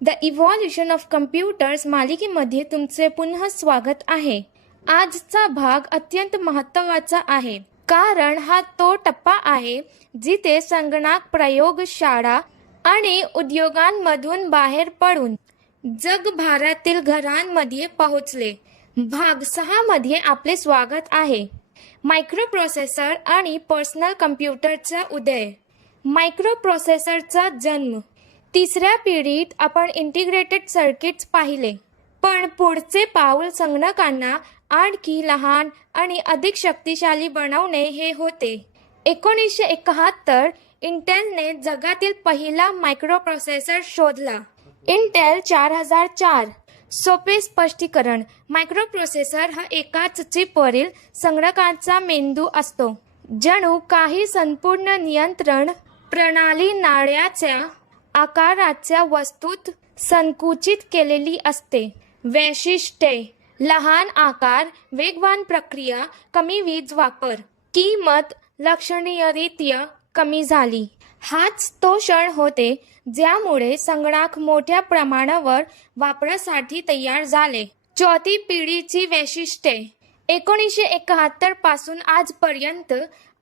The evolution of computers मालिकेमध्ये तुमचे पुन्हा स्वागत आहे. आजचा भाग अत्यंत महत्त्वाचा आहे कारण हा तो टप्पा आहे जिथे संगणक प्रयोगशाळा आणि उद्योगांमधून बाहेर पडून जगभरातील घरांमध्ये पोहोचले. भाग 6 मध्ये आपले स्वागत आहे. मायक्रोप्रोसेसर आणि पर्सनल कम्प्युटरचा उदय. मायक्रोप्रोसेसरचा जन्म. तिसऱ्या पिढीत आपण इंटिग्रेटेड सर्किट्स पाहिले, पण पुढचे पाऊल संगणकांना आणखी लहान आणि अधिक शक्तिशाली बनवणे हे होते. 1971 इंटेलने जगातील पहिला मायक्रोप्रोसेसर शोधला. इंटेल 4004. सोपे स्पष्टीकरण. मायक्रोप्रोसेसर हा एकाच चिपवरील संगणकाचा मेंदू असतो. जणू काही संपूर्ण नियंत्रण प्रणाली नाण्याच्या आकाराच्या वस्तूत संकुचित केलेली असते. वैशिष्ट्ये: लहान आकार, वेगवान प्रक्रिया, कमी वीज वापर. किंमत लक्षणीयरीत्या कमी झाली. हाच तो क्षण होते ज्यामुळे संगणक मोठ्या प्रमाणावर वापरासाठी तयार झाले. चौथी पिढीची वैशिष्ट्ये. 1971 पासून आजपर्यंत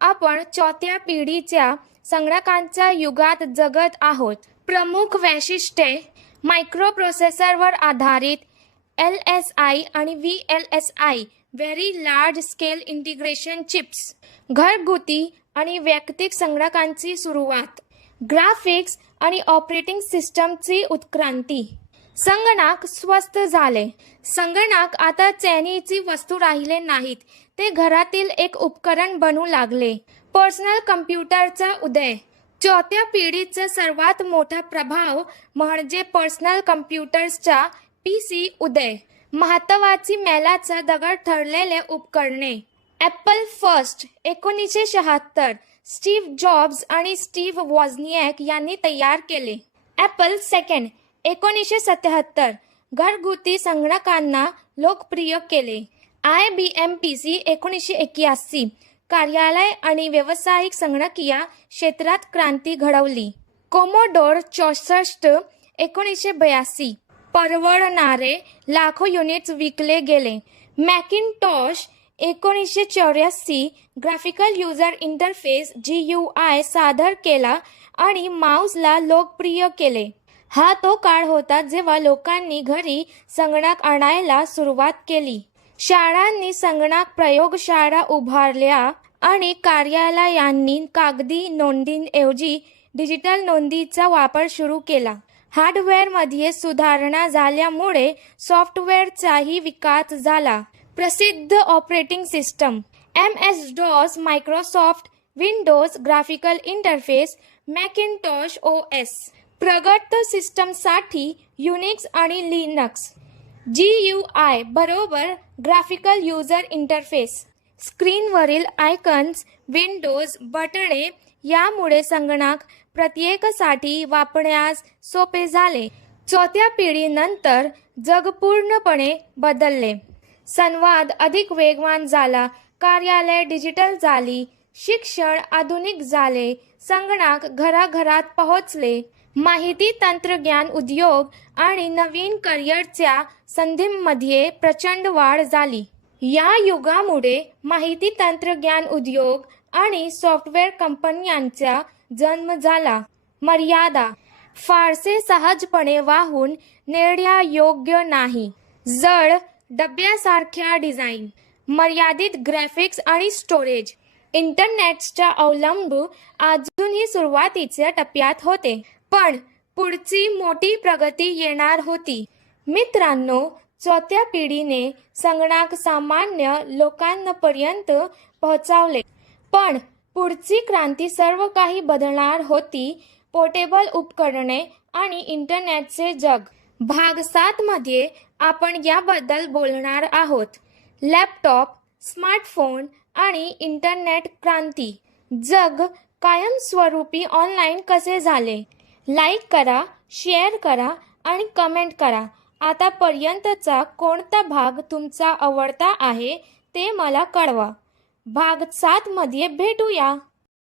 आपण चौथ्या पिढीच्या संगणकांच्या युगात जगत आहोत. प्रमुख वैशिष्ट्ये: मायक्रोप्रोसेसरवर आधारित LSI आणि VLSI very large scale integration chips. घरगुती आणि वैयक्तिक संगणकांची सुरुवात. ग्राफिक्स आणि ऑपरेटिंग सिस्टमची उत्क्रांती. संगणक स्वस्त झाले. संगणक आता चैनीची वस्तू राहिले नाहीत, ते घरातील एक उपकरण बनू लागले. पर्सनल कम्प्युटरचा उदय. चौथ्या पिढीचा सर्वात मोठा प्रभाव म्हणजे पर्सनल कम्प्युटर्सचा PC उदय. महत्त्वाची मैलाचा दगड ठरलेले उपकरणे. ॲपल फर्स्ट 1976 स्टीव्ह जॉब्स आणि स्टीव्ह वॉझनियाक यांनी तयार केले. ॲपल सेकंड 1977 घरगुती संगणकांना लोकप्रिय केले. IBM PC 1981 कार्यालय आणि व्यावसायिक संगणकीय क्षेत्रात क्रांती घडवली. कोमोडोर 64 1982 परवडणारे लाखो युनिट्स विकले गेले. Mackintosh 1984 graphical user interface GUI सादर केला आणि माऊसला लोकप्रिय केले. हा तो काळ होता जेव्हा लोकांनी घरी संगणक आणायला सुरुवात केली. शाळांनी संगणक प्रयोगशाळा उभारल्या आणि कार्यालयांनी कागदी नोंदींऐवजी डिजिटल नोंदीचा वापर सुरू केला. हार्डवेअरमध्ये सुधारणा झाल्यामुळे सॉफ्टवेअरचाही विकास झाला. प्रसिद्ध operating system. MS-DOS Microsoft Windows graphical interface Macintosh OS. प्रगत सिस्टमसाठी युनिक्स आणि लिनक्स. GUI बरोबर ग्राफिकल युजर इंटरफेस. स्क्रीनवरील आयकन्स, विंडोज, बटणे यामुळे संगणक प्रत्येकासाठी वापरण्यास सोपे झाले. चौथ्या पिढीनंतर जग पूर्णपणे बदलले. संवाद अधिक वेगवान झाला. कार्यालय डिजिटल झाली. शिक्षण आधुनिक झाले. संगणक घराघरात पोहोचले. माहिती तंत्रज्ञान उद्योग आणि नवीन करिअरच्या संधींमध्ये प्रचंड वाढ झाली. या युगामुळे माहिती तंत्रज्ञान उद्योग आणि सॉफ्टवेअर कंपन्यांचा जन्म झाला. मर्यादा. फारसे सहजपणे वाहून नेण्यायोग्य नाही. जड डब्यासारख्या डिझाईन. मर्यादित ग्राफिक्स आणि स्टोरेज. इंटरनेटचा अवलंब अजूनही सुरुवातीच्या टप्प्यात होते, पण पुढची मोठी प्रगती येणार होती. मित्रांनो, चौथ्या पिढीने संगणक सामान्य लोकांपर्यंत पोहोचवले, पण पुढची क्रांती सर्व काही बदलणार होती. पोर्टेबल उपकरणे आणि इंटरनेटचे जग. भाग 7 मध्ये आपण याबद्दल बोलणार आहोत. लॅपटॉप, स्मार्टफोन आणि इंटरनेट क्रांती. जग कायमस्वरूपी ऑनलाईन कसे झाले? लाईक करा, शेअर करा आणि कमेंट करा. आतापर्यंतचा कोणता भाग तुमचा आवडता आहे ते मला कळवा. भाग 7 मध्ये भेटूया.